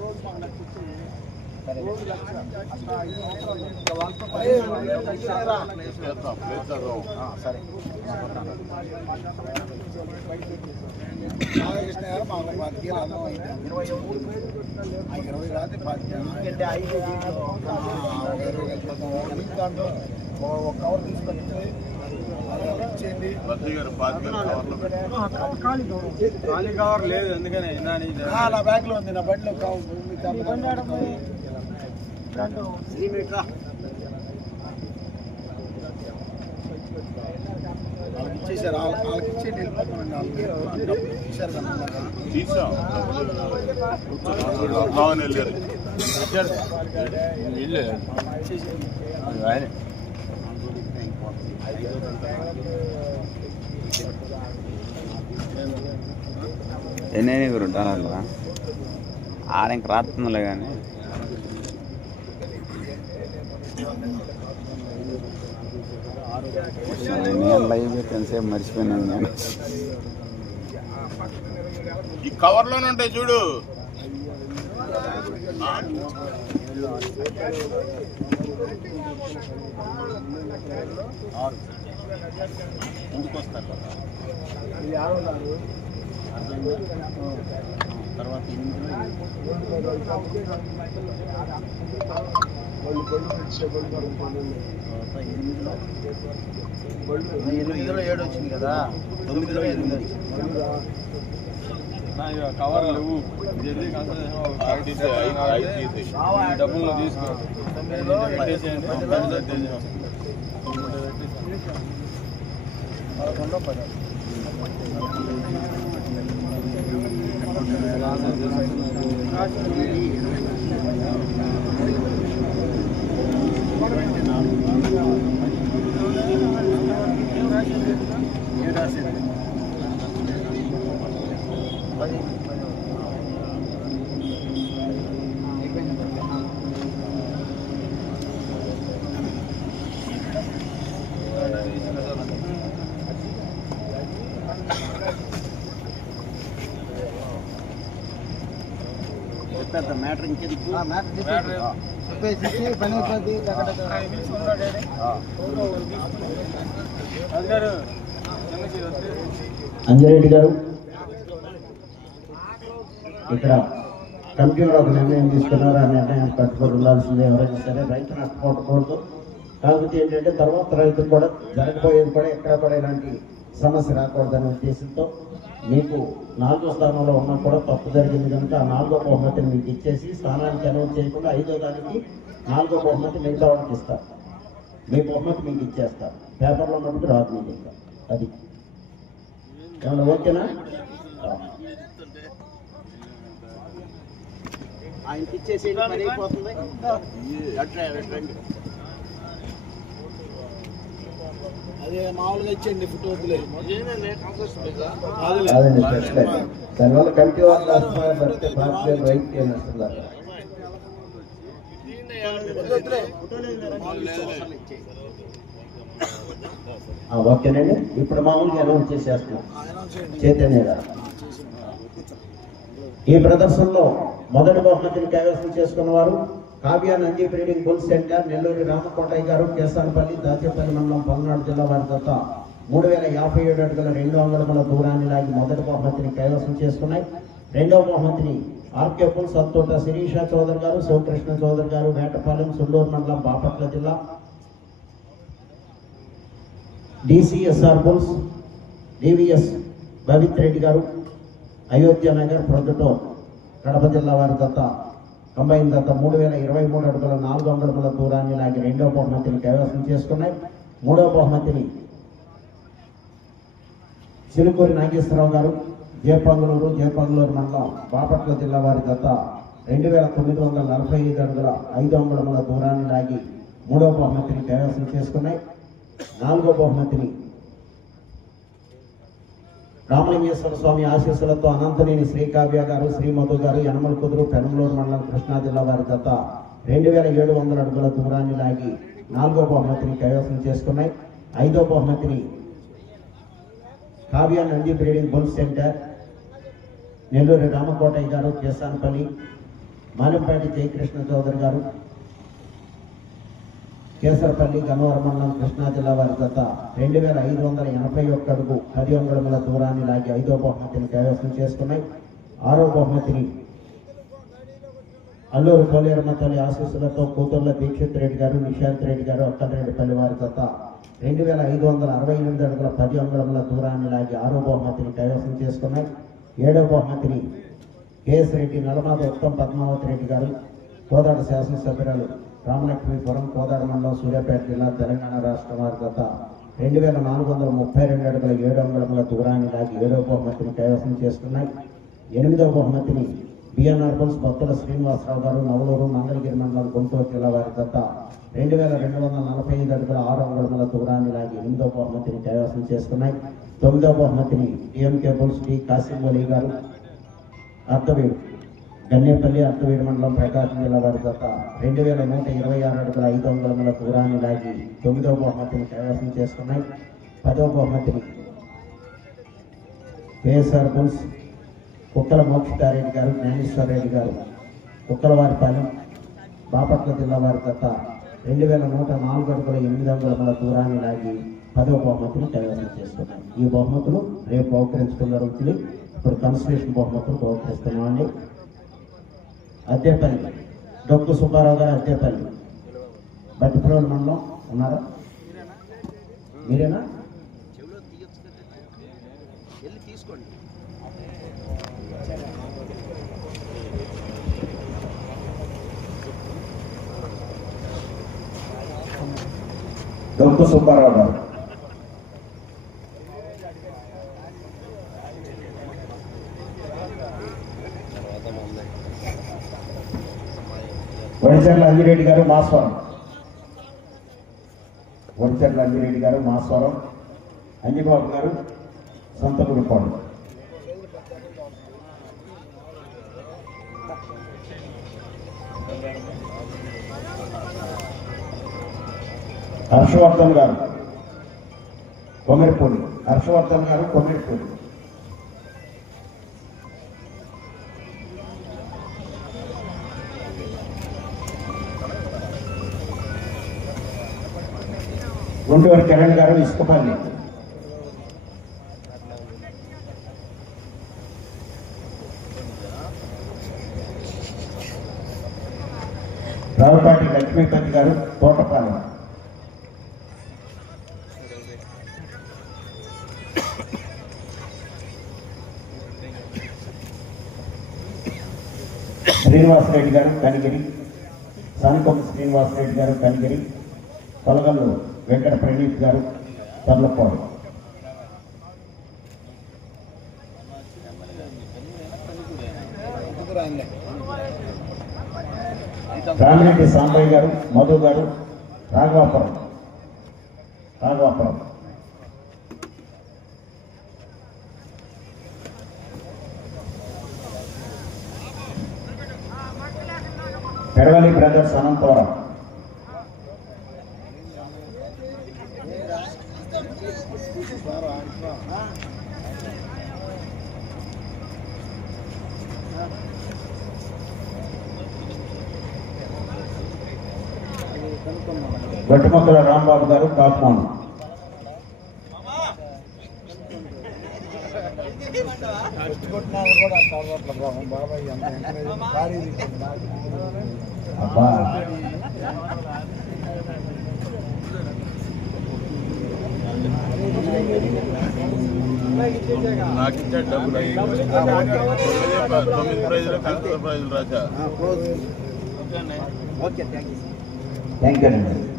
రోజు మాకు నచ్చింది రోజు లక్ష అట్లా ఐదు సంవత్సరాలు సరే. రామకృష్ణ గారు మాకు పాతికేలు అన్నం అయితే ఇరవై ఆ ఇరవై ఐదు దాంట్లో ఒక- కవర్ తీసుకొని ఇచ్చేయండి ఖాళీ కవర్ లేదు అందుకనే నాని నా బ్యాగ్లో ఉంది నా బండిలో కవర్ ఉంది మీటరా వాళ్ళకి ఇచ్చేయండి వెళ్ళిపోతామండి వాళ్ళకి. తీసాం బాగానే వెళ్ళారు. ఎన్ని గురు డాలర్లు ఆడ ఇంక రాస్తుందిలే కానీ. నేను లైవ్ పెట్టాను మర్చిపోయినాను నేను. ఈ కవర్లోనే ఉంటాయి చూడు. ముందుకు వస్తారు తర్వాత ఎనిమిదిలో ఎనిమిదిలో ఏడు వచ్చింది కదా. తొమ్మిదిలో ఎనిమిది వచ్చింది. కవర్ లేవు. జల్దీ. డబ్బులు తీసుకో తొమ్మిదిలో పెట్టేసేయండి. పదిలో పెట్టేసేయండి. పదకొండో పదో. ఏడు రాసేది పది పది చెప్పేద్దాం. మ్యాటర్ ఇంకెందుకు చెప్పేసి పని అంజరెడ్డి గారు ఇక్కడ కమిటీలో ఒక నిర్ణయం తీసుకున్నారు? ఆ నిర్ణయాన్ని కట్టుకొని ఉండాల్సిందే ఎవరైనా సరే. రైతు నష్టపోకూడదు. కాకపోతే ఏంటంటే తర్వాత రైతు కూడా జరగబోయేది కూడా ఎక్కడ కూడా ఇలాంటి సమస్య రాకూడదనే ఉద్దేశంతో మీకు నాలుగో స్థానంలో ఉన్నా కూడా తప్పు జరిగింది కనుక ఆ నాలుగో బహుమతిని మీకు ఇచ్చేసి స్థానానికి అనౌన్స్ చేయకుండా ఐదో దానికి నాలుగో బహుమతి మిగతా వాళ్ళకి ఇస్తారు మీ బహుమతి మీకు ఇచ్చేస్తారు పేపర్లో మటుకు రాదు మీకు ఇంకా. అది. ఏమన్నా ఓకేనా? ఆయనకి ఇచ్చేసి పని అయిపోతుంది అట్లా రండి అదే మామూలుగా ఇచ్చేయండి ఫుట్ వద్దులే కాదండి స్పెషల్ దానివల్ల కమిటీ వాళ్ళు రాస్తున్నారు ఓకేనండి. ఇప్పుడు మామూలుగా అనౌన్స్ చేసేస్తున్నాం. చైతన్య గారు ఈ ప్రదర్శనలో మొదటి బహుమతిని కైవసం చేసుకున్న వారు Kavya Nandi breeding bull centre Nelluri Ramakotaiah garu Kesanapalli Dachepalli మండలం పల్నాడు జిల్లా వారి దత్త మూడు వేల యాభై ఏడు అడుగుల రెండు అంగుళముల దూరాన్ని లాగి మొదటి బహుమతిని కైవసం చేసుకున్నాయి. రెండవ బహుమతిని ఆర్కే పుల్ సత్తోట శిరీష చౌదరి గారు శివకృష్ణ చౌదరి గారు వేటపాలెం సుల్లూరు మండలం బాపట్ల జిల్లా. DCSR bulls DVS Bhavith Reddy garu Ayodhya Nagar Proddatur Kadapa జిల్లా వారి దత్త కంబైన్ దత్త మూడు వేల ఇరవై మూడు అడుగుల నాలుగు వందల దూరాన్ని లాగి రెండవ బహుమతిని కైవసం చేసుకున్నాయి మూడవ బహుమతిని చిలుకూరి నాగేశ్వరరావు గారు జయపంగులూరు జయపంగులూరు మండలం బాపట్ల జిల్లా వారి దత్త రెండు వేల తొమ్మిది వందల నలభై ఐదు అడుగుల ఐదు వందల దూరాన్ని లాగి మూడవ బహుమతిని కైవసం చేసుకున్నాయి నాలుగో బహుమతిని రామలింగేశ్వర స్వామి ఆశీస్సులతో అనంతనేని శ్రీకావ్య గారు శ్రీమధు గారు యనమల కుదురు పెనంలూరు మండలం కృష్ణా జిల్లా వారి గత రెండు వేల ఏడు వందల అడుగుల దూరాన్ని లాగి నాలుగో బహుమతిని కైవసం చేసుకున్నాయి. ఐదో బహుమతిని Kavya Nandi breeding bull centre Nellore Ramakotaiah garu Kesanpalli Malimpeta Jayakrishna Chowdary గారు కేసరపల్లి గన్నవరం మండలం కృష్ణా జిల్లా వారి జత రెండు వేల ఐదు వందల ఎనభై ఒక్క అడుగు పది అంగుళముల దూరాన్ని లాగి ఐదో బహుమతిని కైవసం చేసుకున్నాయి. ఆరో బహుమతిని అల్లూరు కోలేరమ్మ తల్లి ఆశీస్సులతో కూతుర్ల దీక్షిత్ రెడ్డి గారు నిశాంత్ రెడ్డి గారు అక్కలరెడ్డిపల్లి వారి జత రెండు వేల ఐదు వందల అరవై ఎనిమిది అడుగుల పది అంగుళముల దూరాన్ని లాగి ఆరో బహుమతిని కైవసం చేసుకున్నాయి. ఏడో బహుమతిని కేఎస్ రెడ్డి నలమాద ఉత్తమ్ పద్మావతి రెడ్డి గారు కోదాడ శాసనసభ్యురాలు రామలక్ష్మీపురం కోదాడ మండలం సూర్యాపేట జిల్లా తెలంగాణ రాష్ట్రం వారి గత రెండు వేల నాలుగు వందల ముప్పై రెండు అడుగుల ఏడు అంగుళముల దూరాన్ని లాగి ఏడో బహుమతిని కైవసం చేసుకున్నాయి ఎనిమిదవ బహుమతిని బిఎన్ఆర్ బుల్స్ భక్తుల శ్రీనివాసరావు గారు నవలూరు మంగళగిరి మండలం గుంటూరు జిల్లా వారి గత రెండు వేల రెండు వందల నలభై ఐదు అడుగుల ఆరు అంగుళముల దూరాన్ని లాగి ఎనిమిదవ బహుమతిని కైవసం చేసుకున్నాయి తొమ్మిదవ బహుమతిని డిఎంకే బుల్స్ డి కాసిం గారు. అర్థవీడు గన్నేపల్లి అత్తవీడి మండలం ప్రకాశం జిల్లా వారి గత రెండు వేల నూట ఇరవై ఆరు అడుగుల ఐదు వందల దూరాన్ని లాగి తొమ్మిదవ బహుమతిని కైవసం చేసుకున్నాయి. పదవ బహుమతిని కేఎస్ఆర్ బుల్స్ కుక్కల మోక్షితారెడ్డి గారు జ్ఞానేశ్వర రెడ్డి గారు కుక్కలవారిపాలెం బాపట్ల జిల్లా వారి గత రెండు వేల నూట నాలుగు అడుగుల ఎనిమిది వందల దూరాన్ని లాగి పదవ బహుమతిని కైవసం చేసుకున్నాయి. ఈ బహుమతులు రేపు బహుకరించడం జరుగుతుంది ఇప్పుడు కన్సలేషన్ బహుమతులు బహుకరిస్తున్నామండి. అద్దేపల్లి. డొక్కు సుబ్బారావు గారు అద్దేపల్లి. బట్టిప్రోలు మండలం. ఉన్నారా? మీరేనా? డొక్కు సుబ్బారావు గారు. వడిచర్ల అంజిరెడ్డి గారు మాస్వరం వడిచర్ల అంజిరెడ్డి గారు మాస్వరం అంజిబాబు గారు సొంత గుడిపాడు హర్షవర్ధన్ గారు కొమ్మిరిపూడి హర్షవర్ధన్ గారు కొమ్మిరిపూడి గుంటూరు కిరణ్ గారు ఇసుకపల్లి రావుపాటి లక్ష్మీపతి గారు తోటపాలెం. శ్రీనివాసరెడ్డి గారు కనిగిరి. సానికొమ్మ శ్రీనివాసరెడ్డి గారు కనిగిరి. పొలగల్లు వెంకట ప్రణీత్ గారు తర్లపాడు. రామిరెడ్డి సాంబయ్య గారు మధు గారు రాఘవాపురం. రాఘవాపురం. పెరవలి బ్రదర్స్ అనంతవరం. గట్టుమక్కల రాంబాబు గారు తీసుకుంది. అబ్బా నాకు డబ్బులు. తొమ్మిది ప్రైజులు కలెక్టర్ ప్రైజులు Raja okay thank you thank